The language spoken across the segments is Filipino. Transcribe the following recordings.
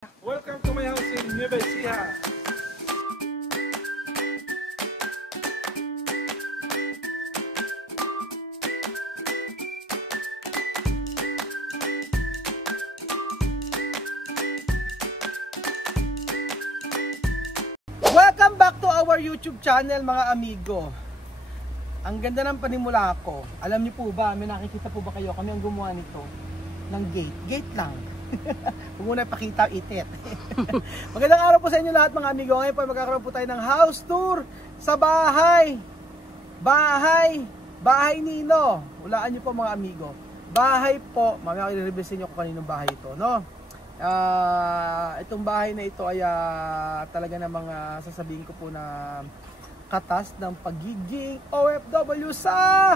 Welcome to my house in Nueva Ecija. Welcome back to our YouTube channel mga amigo. Ang ganda ng panimula ko. Alam niyo po ba, may nakikita po ba kayo? Kami ang gumawa nito ng gate. Gate lang. Huwag muna ipakita, itit. Magandang araw po sa inyo lahat mga amigo. Ngayon po magkakaroon po tayo ng house tour sa bahay. Bahay Nino. Hulaan niyo po mga amigo. Bahay po. Mamaya ako i-reveal sa inyo kung kaninong bahay ito, no? Itong bahay na ito ay talaga namang sasabihin ko po na katas ng pagiging OFW sa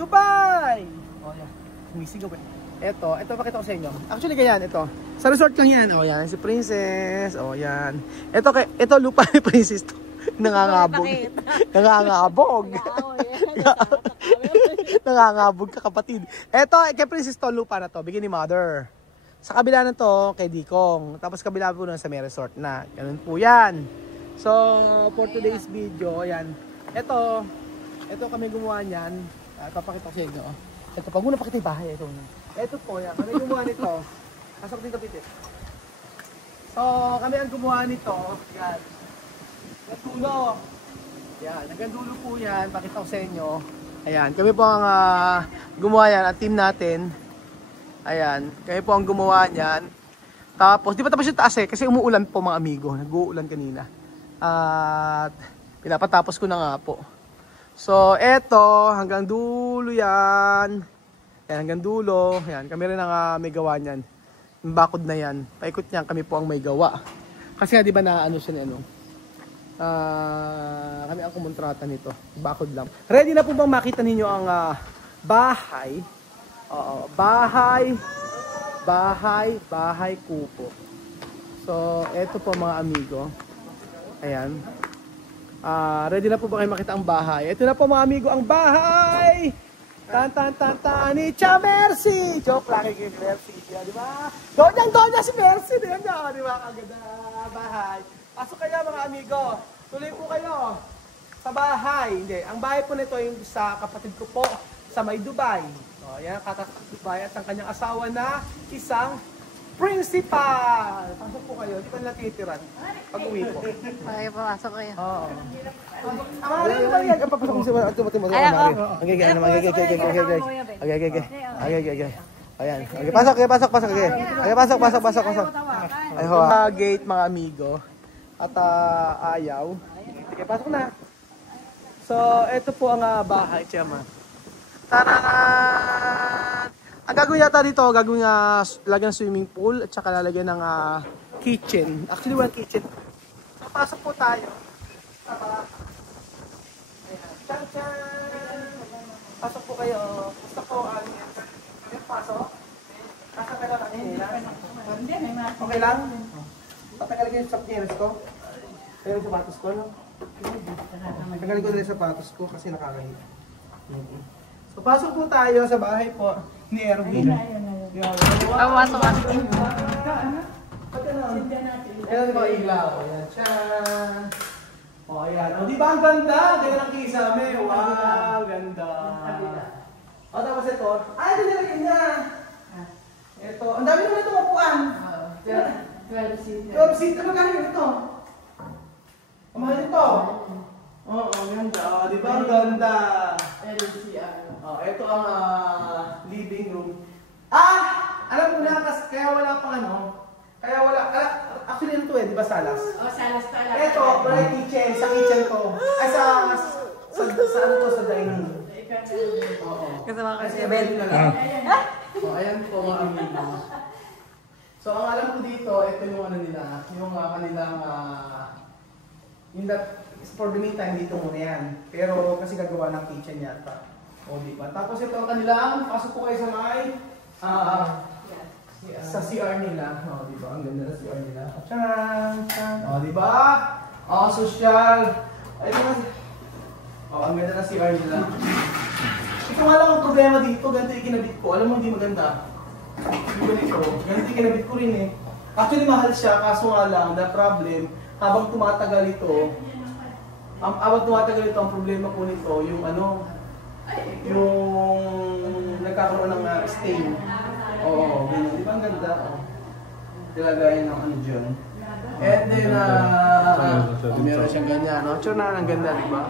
Dubai. Oh yan, sumisigaw eh. Ito pakita ko sa inyo. Actually ganyan ito. Sa resort lang yan. Oh yan, si Princess. Oh yan. Ito lupa ni Princess to. Nangangabog. Nangangabog. Nangangabog ka kapatid. Ito kay Princess to lupa na to. Bigyan ni Mother. Sa kabila na to, kay Dikong. Tapos kabila po na sa may resort na. Ganun po yan. So, for today's video, yan. Ito kami gumawa niyan. Papakita ko sa inyo. Ito, pag muna pakita yung bahay. Ito po, yan. Kami gumawa nito. Pasok din kapit. So, kami ang gumawa nito. Yan. Nagdulo. Yan. Nagdulo po yan. Pakita ko sa inyo. Ayan. Kami po ang gumawa yan. Ang team natin. Ayan, kami po ang gumawa niyan. Tapos, di pa tapos yung taas eh, kasi umuulan po mga amigo. Nag-uulan kanina. At pinapatapos ko na nga po. So, eto, hanggang dulo yan. Ayan, hanggang dulo. Ayan, kami rin ang may gawa niyan. Yung bakod na yan. Paikot niyan, kami po ang may gawa. Kasi nga, di ba na ano siya kami ang kumontrata nito. Bakod lang. Ready na po bang makita ninyo ang bahay? Oo, bahay kupo. So, eto po mga amigo. Ayan. Ready na po ba kayo makita ang bahay? Ito na po mga amigo, ang bahay! Tan ni Cha Mercy! Joke lang kay Mercy. Di ba? Donya si Mercy! Di ba? Kaganda bahay. Pasok kayo mga amigo. Tuloy po kayo sa bahay. Hindi, ang bahay po nito yung sa kapatid ko po sa may Dubai. So, yan, katas-Dubai at ang kanyang asawa na isang principal. Pasok po kayo, di pa nila titiran pag uwi po. Okay, papasok kayo. Oo. Amarin nyo ba yan? Papasok mo siya. Amarin. Okay. Ayan. Okay, pasok. Okay, pasok. Ay ho. Gate mga amigo. At ayaw. Okay, pasok na. So, ito po ang bahay, Chema. Tararan! Ang gagawin yata dito, lagyan ng swimming pool at saka lalagyan ng kitchen. Actually, walang kitchen. So, pasok po tayo. Chan! Pasok po kayo. Gusto po, pasok. Pasok ka lang kanina. Okay lang? Patagal ko yung sapatos ko. Kaya yung sapatos ko, no? Patagal ko yung sapatos ko kasi nakakahit. So, pasok po tayo sa bahay po ni Erwin. Pasok. Ayan mga ilaw. Ayan siya. O, ayan. O, di ba ang ganda? Ganyan ang kisame. Wow, ganda. O, tapos ito. Ito nilagyan niya. Ito. Ang dami naman itong upuan. 12 seat. Ano magkano ito? Ang mahal ito. Oo, ganda. O, di ba ang ganda? Ito ang living room. Alam mo na, kaya wala pang actually ito di ba salas? Salas to. Ito, para kitchen, sa kitchen ko. Ay, sa sa dining room. Oo. Kasama ka siya. Bed na lang. Ayan po mga amigo. So, ang alam ko dito, ito yung nila, yung kanilang, for the meantime, dito muna yan. Pero kasi gagawa ng kitchen yata. O, diba? Tapos ito ang kanilang, pasok po kayo sa may, sa CR nila. O, diba? Ang ganda na CR nila. Tcharam! O, diba? O, social. Ang ganda na CR nila. Ito nga lang ang problema dito, ganito yung kinabit ko. Alam mo, hindi maganda. Hindi ganito. Ganito yung kinabit ko rin eh. Actually, mahal siya, kaso nga lang, na problem, habang tumatagal ito, ang problema po nito, yung ano, yung nagkakaroon ng stain. Oo, ganun. Di ba ang ganda? Oh. Tilagayan ng ano dyan. And then, meron siyang ganyan, no? Tsura na ang ganda, di ba?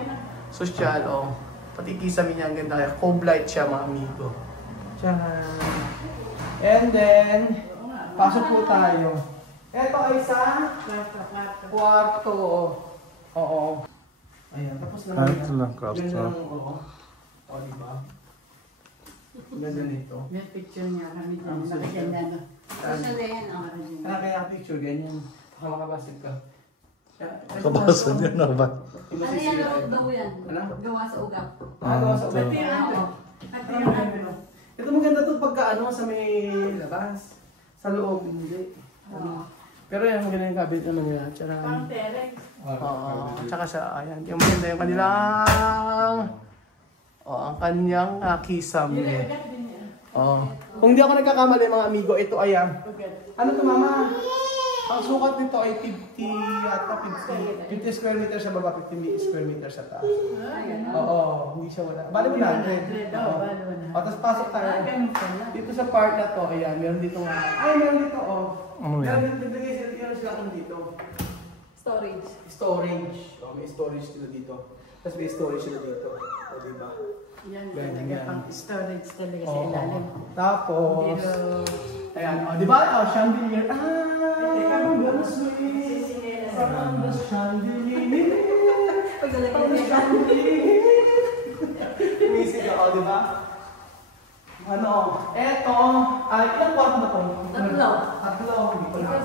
Social, oh. Pati kisame niya ang ganda. Kaya cove light siya, mga amigo. Tcharan! And then, pasok po tayo. Ito ay sa kwarto. Oo. Ayan, tapos naman Ito lang, kwarto. Oo. O, diba? Ganda nito. May picture niya kami dyan. Nakaganda na. Gusto na yan. Kaya kaya picture, ganyan. Baka makabasag ka. Kabasa niya na ba? Ano yan? Daw yan. Ano? Gawa sa ugap. Gawa sa ugat. Pati yung ano. Pati yung ano. Ito maganda to pagka ano, sa may labas. Sa loob, hindi. Pero yan, maganda yung cabinet naman nila. Parang tereng. Oo. Tsaka sa, ayan. Yung maganda yung kanilang... ang kanyang kisame. Kung hindi ako nagkakamali mga amigo, ito ay ano to mama? Ang sukat nito ay 50 square meters sa baba, 50 square meters sa taas. Oo, hindi siya wala. Bali 100. Tapos pasok tayo. Dito sa part na to, ayan, meron dito nga. Meron dito, Meron sila dito. Storage. May storage sila dito. Tapos may storage sila dito. O, diba? Yan, talaga pang storage talaga sa ilalim. Tapos, ayan, diba? Chandelier. Ang sweet. Ang chandelier. Ang chandelier. Music ako, diba? Ano, eto, ilang kwarto na po? Tatlo, hindi ko lang.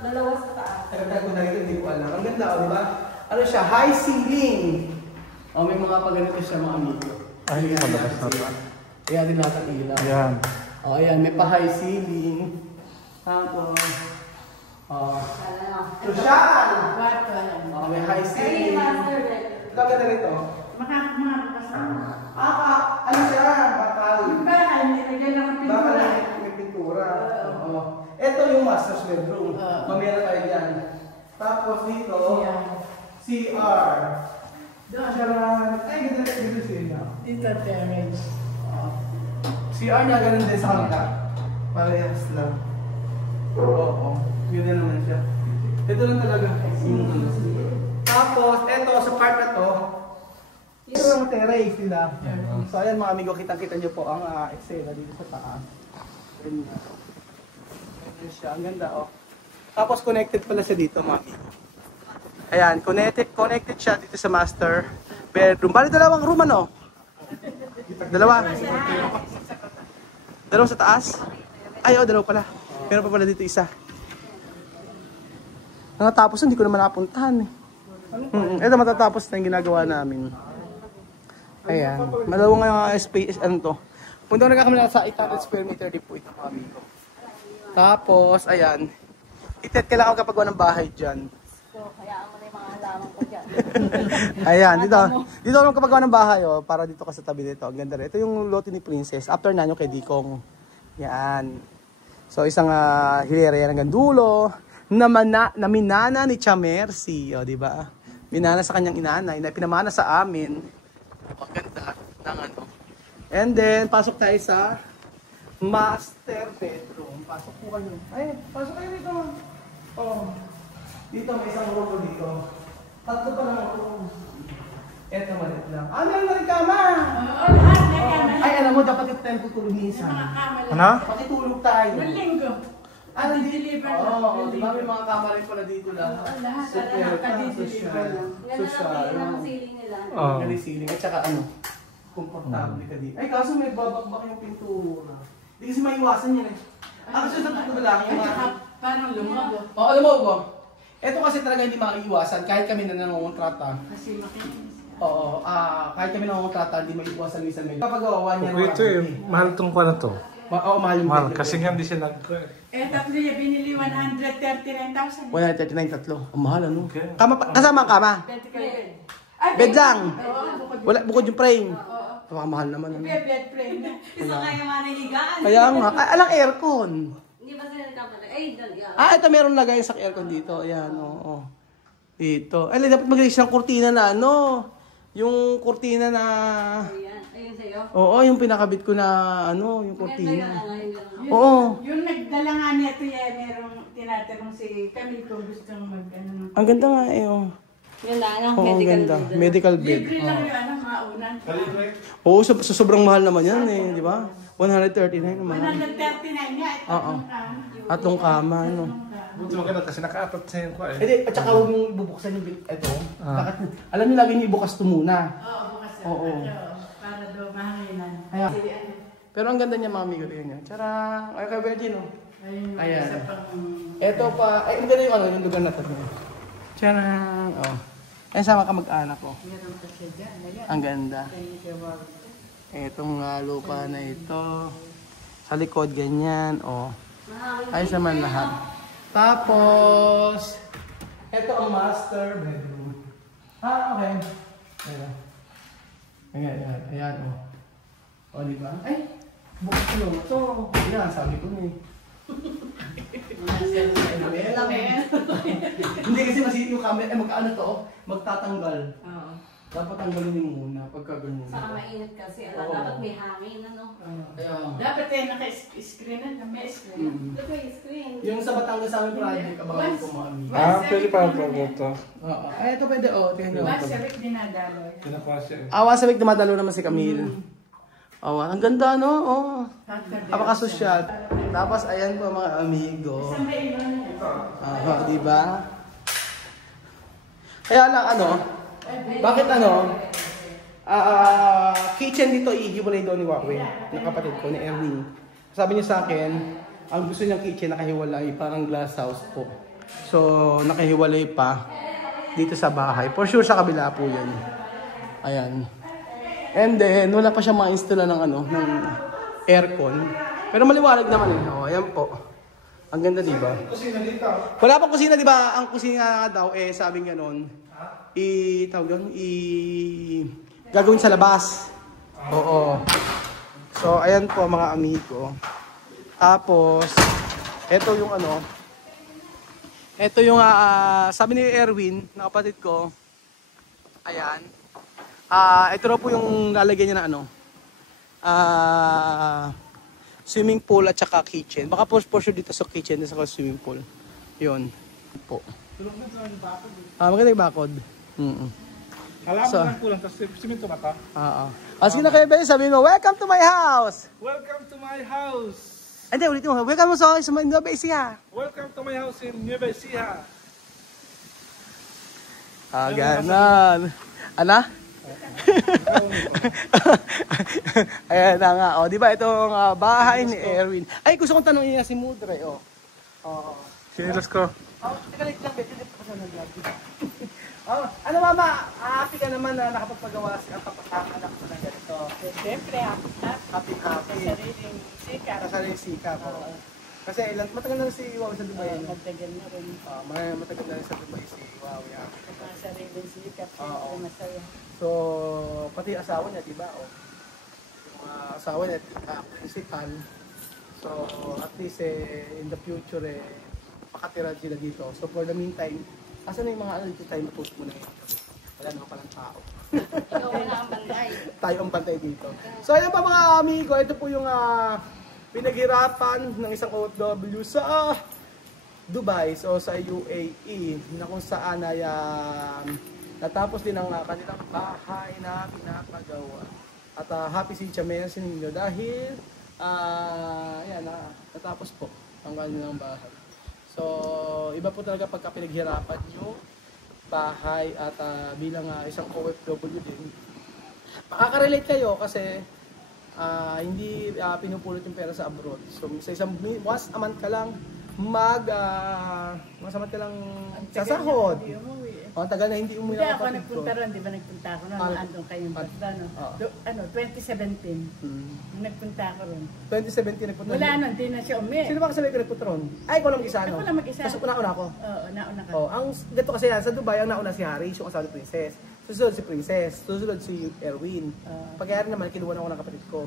Dalawa sa taas. Tagdag ko na ito, hindi ko alam. Ang ganda, diba? Ano siya? High ceiling. May mga pagganito siya mga amigo. Ay, malabas na ba? Ayan din natin ilaw. Ayan. Ayan, may pa-high ceiling. Tapos, social! Kwarto. May high ceiling. Ito ang ganda nito. Makakapasama. Ano siya? Bakal. Bakal, nilagay lang ang Bakal pintura. may pintura. Ito yung master's bedroom. Mamaya na tayo dyan. Tapos dito, CR. Charan! Ay, ganda dito siya. Dito, terrace. CR niya ganun din sa kanila. Parehas lang. Oo. Yun din naman siya. Ito lang talaga. Tapos, eto sa part na to, ito ang terrace nila. So ayan mga amigo, kitang-kita nyo po ang eksena dito sa taas. Ganyan siya. Ang ganda Tapos connected pala siya dito mga amigo. Ayan, connected siya dito sa master bedroom. Bali dalawang room ano? Dalawa sa taas? Ay, dalawa pala. Meron pa pala dito isa. Tapos hindi ko naman napuntahan eh. Ito matatapos na yung ginagawa namin. Ayan. Malawang nga space, ano to. Punta ko nagkakamala sa 800 square meter din po ito mga amigo. Tapos, ayan. Itet kailangan kapag ng bahay dyan. Kaya mo na yung mga halaman ko dyan. Ayan, dito ako kapag ng bahay, para dito ka sa tabi dito. Ang ganda rin. Ito yung lote ni Princess. After na nyo kay Dikong. Yan. So, isang hilera yan hanggang dulo. Na minana ni Chamercy. Di ba? Minana sa kanyang inanay. Na pinamana sa amin. Ang ganda ng ano. And then, pasok tayo sa master bedroom. Pasok po kayo. Ay, pasok kayo dito. Dito may isang room dito. Tatlo pa lang room. Eto malit lang. Meron na rin kama! Ay, alam mo, dapat ito tayo tutulog minsan. Ano? Pati tulog tayo. Linggo. Di-deliver lang. Di ba may mga kama rin pala dito lang? Social. Ang ceiling nila. Ganun ceiling. At saka komportable ka dito. Ay, kaso may babakbak yung pintura. Hindi kasi maiwasan yun eh. Kasi sa tutulog lang yung mga... Parang lumag. Alam mo ba? Ito kasi talaga hindi maiiwasan kahit kami na nangongontrata. Kasi makinis. Oo, kahit kami nangongontrata, hindi maiiwasan minsan ngayon. Kapag gawa niya Ito mahal tong kwa na to. Mahal yung Mahal, kasi nga hindi siya Tatlo niya binili 139,000. 139 tatlo. Ang mahal ano? Kasama ang kama? Bed lang. Wala, bukod yung frame. Mahal naman. Bed frame. Isa kayo manihigaan. Kaya nga, alang aircon. Hindi ba sila nagkapatay? Ay, doon. Ito meron lagay sa aircon dito. Ayan, oo. Dito. Ay, dapat mag-release ng kurtina na ano. Yung kurtina na... Ayan. Ayun sa'yo. Oo, yung pinakabit ko na ano, yung kurtina. Yun. Oo. Yung nagdala nga niya ito merong tinatanong si Camille kung gusto mag-ano. Ang ganda nga eh, oh. Ganda, ano? Oo, ang ganda. Medical bed. Libre lang yung ano, maunan. Oo, so sobrang mahal naman yan eh, di ba? 139 naman. 139 nga, ito Oo. ang kama. Atong kama, ano. Buti maganda kasi nakaapat sa yung kwa eh. Hindi, at saka huwag mong bubuksan yung ito. Alam niyo, lagi niyo ibukas ito muna. Oo, bukas yan. Oo. Para daw mahanginan. Ayan. Pero ang ganda niya mga amigo rin yan. Tara, ay kay Virgin, oh. Ayun, Ayan. isa pang... Ito pa, ay maganda yung ano, yung lugar na ito. Tcharan! Oh. Ayan, sama ka mag-anak ko. Meron pa siya dyan. Ayan. Ang ganda. Kaya siya wag. Itong lupa na ito. Sa likod, ganyan. Oh. Ayos naman lahat. Tapos, ito ang master bedroom. Okay. Ayan. Ayan, ayan. Oh, di ba? Ay, bukas ko lang ito. Ayan, sabi ko na eh. Hindi kasi masiti yung camera. Mag-ano to? Magtatanggal. Oo. Dapat tanggalin yung muna pagka ganyan. Saka mainit kasi. Oo. Dapat may hangin, ano? Kaya, Dapat naka-screen na. May screen. Dapat may screen. yung sa Batangas sa aming project, abangan ko mga amigo. Pwede pa ang to. Oo. Ay, ito pwede. Oh, tingnan nyo. Masarik dinadaloy. Pinakuha siya eh. Sabik dumadalo naman si Camille. Oh, ang ganda, no? Oh. Apakasosyal. Tapos, ayan po mga amigo. Isang may ilan niya. Di ba? Kaya lang, ano? Bakit ano? Kitchen dito, ihiwalay daw ni Huawei, ng kapatid ko, ni Erwin. Sabi niya sa akin, ang gusto niyang kitchen nakahiwalay, parang glass house po. So, nakahiwalay pa dito sa bahay. For sure, sa kabila po yun. Ayan. And then, wala pa siya ma-install ng ano, ng aircon. Pero maliwanag naman eh. Oh, ayan po. Ang ganda, di ba? Kusina dito. Wala pang kusina, di ba? Ang kusina daw, sabing gano'n, gagawin sa labas. Oo. So, ayan po mga amigo. Tapos, ito yung ano, ito yung, sabi ni Erwin, na kapatid ko, ayan, ito raw po yung lalagyan niya na ano, swimming pool at saka kitchen. Baka for sure dito sa kitchen, dito sa swimming pool. Yun po. Maganda yung bakod. Alam mo So, lang kulang kasi siminto ba ito? Sige na kayo, Ben, sabihin mo, welcome to my house! Welcome to my house! Hindi, ulitin mo, welcome mo sa Nueva Ecija. Welcome to my house in Nueva Ecija. Ganon. Ano? Ayan na nga. O, di ba itong bahay ni Erwin? Ay, gusto kong tanongin niya si Mudre. Sinilas ko. Teka lang, betilip ko sa nag-vlog. Ano mama, happy ka naman na nakapagpagawa ang anak ko ng ganito. Siyempre, Happy. sariling sika. Sa sariling sikap. Kasi matagal na rin si Wow sa Dubai. Magtagal na rin. Matagal na rin sa Dubai si Wow. Mga sariling sika. Oo. Siyempre, masaya. So, pati asawa niya, di ba? Yung asawa niya, principal. So, at least in the future, makatira sila dito. So, for the meantime, asan na yung mga dito tayo matuto muna yun? Wala naman palang tao. Ikaw wala ang bantay. Tayo ang pantay dito. So, ayan pa mga amigo, ito po yung pinaghirapan ng isang OFW sa Dubai, so sa UAE, na kung saan ay natapos din ang kanilang bahay na pinapagawa. At happy si Chamel sa ninyo dahil ayan, natapos po ang kanilang bahay. So, iba po talaga pagka pinaghirapan yung bahay at bilang isang OFW din. Makaka-relate kayo kasi hindi pinupulot yung pera sa abroad. So, sa isang once a month ka lang sasahod. Ang tagal na hindi umuwi Hindi ng ako kapatid ko. nagpunta ron, di ba nagpunta ako noon, andun kayong basta, no? 2017, nung nagpunta ako ron. 2017 nagpunta. Wala nun, di na siya umi. Sino ba kasabay ko nagpunta ron? Ay, ikaw lang mag-isa, no? Ako lang mag-isa. Kasi una-una ako. Oo, nauna ka. Ang ganito kasi yan, sa Dubai, ang nauna si Harry, yung asawa ni Princess. Susunod si Princess. Susunod si Erwin. Pag-aari naman, kinuha na ako ng kapatid ko.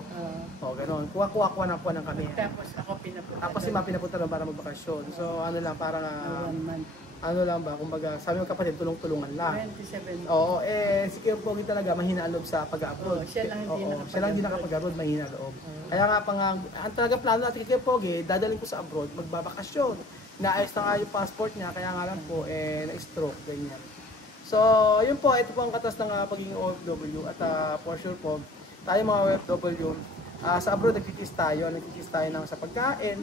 O, gano'n. Kuha na kami. Tapos ako pinapunta. Tapos si Ma pinapunta lang para magbakasyon. So, ano lang, parang, 1 month. ano lang ba, kumbaga, sabi ng kapatid, tulong-tulungan lang. 27. Oo, si Kuya Pogi talaga, mahina ang loob sa pag-upload. Siya lang hindi Siya lang hindi nakapag-abroad, mahina ang loob. Kaya nga, ang talaga plano natin kay Kuya Pogi, dadalhin ko sa abroad, magbabakasyon. Naayos na nga yung passport niya, kaya nga lang po, na-stroke, ganyan. So, yun po, ito po ang katas ng pagiging OFW. At for sure po, tayo mga OFW, sa abroad nagkikis tayo ng sa pagkain,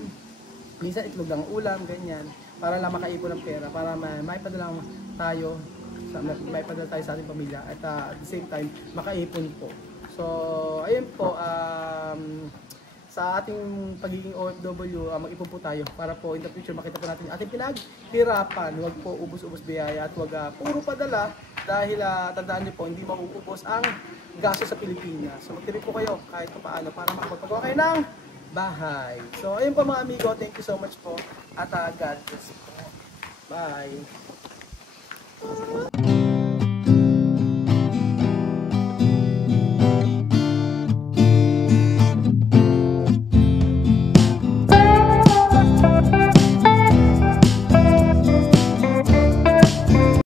minsan itlog lang ulam, ganyan, para lang makaipon ng pera, para maipadala tayo sa ating pamilya at at the same time, makaipon po. So, ayun po, sa ating pagiging OFW, mag-ipon po tayo para po in the future makita po natin yung ating pinaghirapan. Huwag po ubos-ubos biyaya at huwag puro padala dahil tandaan niyo po, hindi mauubos ang gasto sa Pilipinas. So, magtiri po kayo kahit pa paano para makapagpagawa kayo ng bahay. So, ayun po mga amigo, thank you so much po at God bless you po. Bye!